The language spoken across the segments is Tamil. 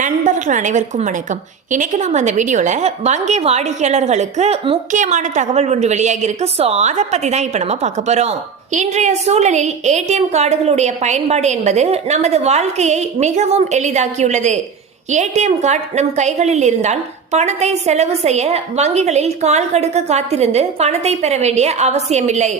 நண்பர்கள் அனைவருக்கும் வணக்கம். இன்னைக்கு நம்ம அந்த வீடியோல வங்கி வாடிக்கையாளர்களுக்கு முக்கியமான தகவல் ஒன்று வெளியாகி இருக்கு. ஸோ அதை பத்தி தான் இப்ப நம்ம பார்க்க போறோம். இன்றைய சூழலில் ஏடிஎம் கார்டுகளுடைய பயன்பாடு என்பது நமது வாழ்க்கையை மிகவும் எளிதாக்கியுள்ளது. ஏடிஎம் கார்டு நம் கைகளில் இருந்தால் பணத்தை செலவு செய்ய வங்கிகளில் கால் கடுக்க காத்திருந்து பணத்தை பெற வேண்டிய அவசியமில்லை.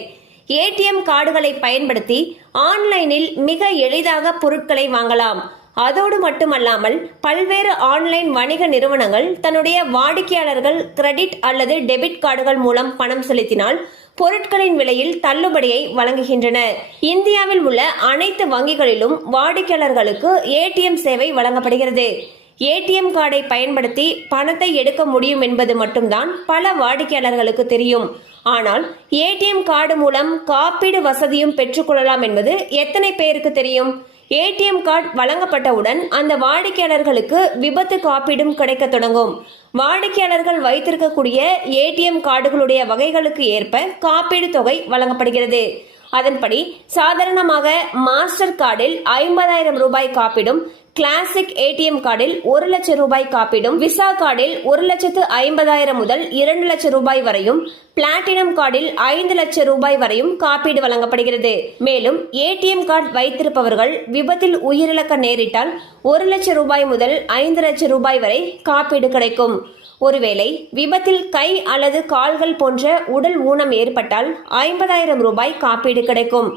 ஏடிஎம் கார்டுகளை பயன்படுத்தி ஆன்லைனில் மிக எளிதாக பொருட்களை வாங்கலாம். அதோடு மட்டுமல்லாமல் பல்வேறு ஆன்லைன் வணிக நிறுவனங்கள் தன்னுடைய வாடிக்கையாளர்கள் கிரெடிட் அல்லது டெபிட் கார்டுகள் மூலம் பணம் செலுத்தினால் பொருட்களின் விலையில் தள்ளுபடியை வழங்குகின்றன. இந்தியாவில் உள்ள அனைத்து வங்கிகளிலும் வாடிக்கையாளர்களுக்கு ஏடிஎம் சேவை வழங்கப்படுகிறது. ஏடிஎம் கார்டை பயன்படுத்தி பணத்தை எடுக்க முடியும் என்பது மட்டும்தான் பல வாடிக்கையாளர்களுக்கு தெரியும். ஆனால் ஏடிஎம் கார்டு மூலம் காப்பீடு வசதியும் பெற்றுக்கொள்ளலாம் என்பது எத்தனை பேருக்கு தெரியும்? ஏடிஎம் கார்டு வழங்கப்பட்டவுடன் அந்த வாடிக்கையாளர்களுக்கு விபத்து காப்பீடும் கிடைக்க தொடங்கும். வாடிக்கையாளர்கள் வைத்திருக்கக்கூடிய ஏடிஎம் கார்டுகளுடைய வகைகளுக்கு ஏற்ப காப்பீடு தொகை வழங்கப்படுகிறது. அதன்படி சாதாரணமாக மாஸ்டர் கார்டில் 50,000 ரூபாய் காப்பீடும், கிளாசிக் ஏடிஎம் கார்டில் 1 லட்சம் ரூபாய் காப்பீடும், விசா கார்டில் 1,50,000 முதல் 2 லட்சம் ரூபாய் வரையும், பிளாட்டினம் கார்டில் 5 லட்சம் ரூபாய் வரையும் காப்பீடு வழங்கப்படுகிறது. மேலும் ஏடிஎம் கார்டு வைத்திருப்பவர்கள் விபத்தில் உயிரிழக்க நேரிட்டால் 1 லட்சம் ரூபாய் முதல் 5 லட்சம் ரூபாய் வரை காப்பீடு கிடைக்கும். ஒருவேளை விபத்தில் கை அல்லது கால்கள் போன்ற உடல் ஊனம் ஏற்பட்டால் 50,000 ரூபாய் காப்பீடு கிடைக்கும்.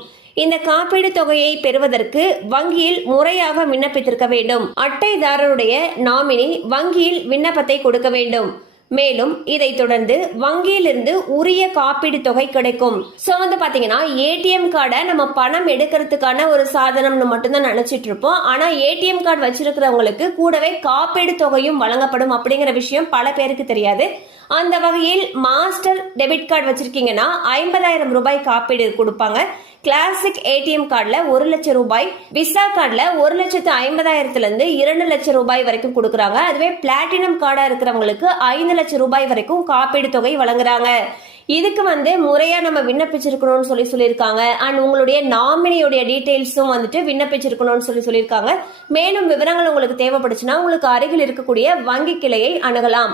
இந்த காப்பீடு தொகையை பெறுவதற்கு வங்கியில் முறையாக விண்ணப்பித்திருக்க வேண்டும். அட்டைதாரருடைய நாமினி வங்கியில் விண்ணப்பத்தை கொடுக்க வேண்டும். மேலும் இதை தொடர்ந்து வங்கியிலிருந்து உரிய காப்பீடு தொகை கிடைக்கும். சோ பாத்தீங்கன்னா ஏடிஎம் கார்டை நம்ம பணம் எடுக்கிறதுக்கான ஒரு சாதனம்னு மட்டும்தான் நினைச்சிட்டு இருப்போம். ஆனா ஏடிஎம் கார்டு வச்சிருக்கிறவங்களுக்கு கூடவே காப்பீடு தொகையும் வழங்கப்படும் அப்படிங்கிற விஷயம் பல பேருக்கு தெரியாது. அந்த வகையில் மாஸ்டர் டெபிட் கார்டு வச்சிருக்கீங்கன்னா 50,000 ரூபாய் காப்பீடு கொடுப்பாங்க. கிளாசிக் ஏடிஎம் கார்டுல 1 லட்சம் ரூபாய், விசா கார்டுல 1,50,000 2 லட்சம் ரூபாய் வரைக்கும் கொடுக்கறாங்க. அதுவே பிளாட்டினம் கார்டா இருக்கிறவங்களுக்கு 5 லட்சம் ரூபாய் வரைக்கும் காப்பீடு தொகை வழங்குறாங்க. இதுக்கு முறையா நம்ம விண்ணப்பிச்சிருக்கணும்னு சொல்லியிருக்காங்க. அண்ட் உங்களுடைய நாமினியோட டீடைல்ஸும் விண்ணப்பிச்சிருக்கணும்னு சொல்லியிருக்காங்க. மேலும் விவரங்கள் உங்களுக்கு தேவைப்படுச்சுன்னா உங்களுக்கு அருகில் இருக்கக்கூடிய வங்கி கிளையை அணுகலாம்.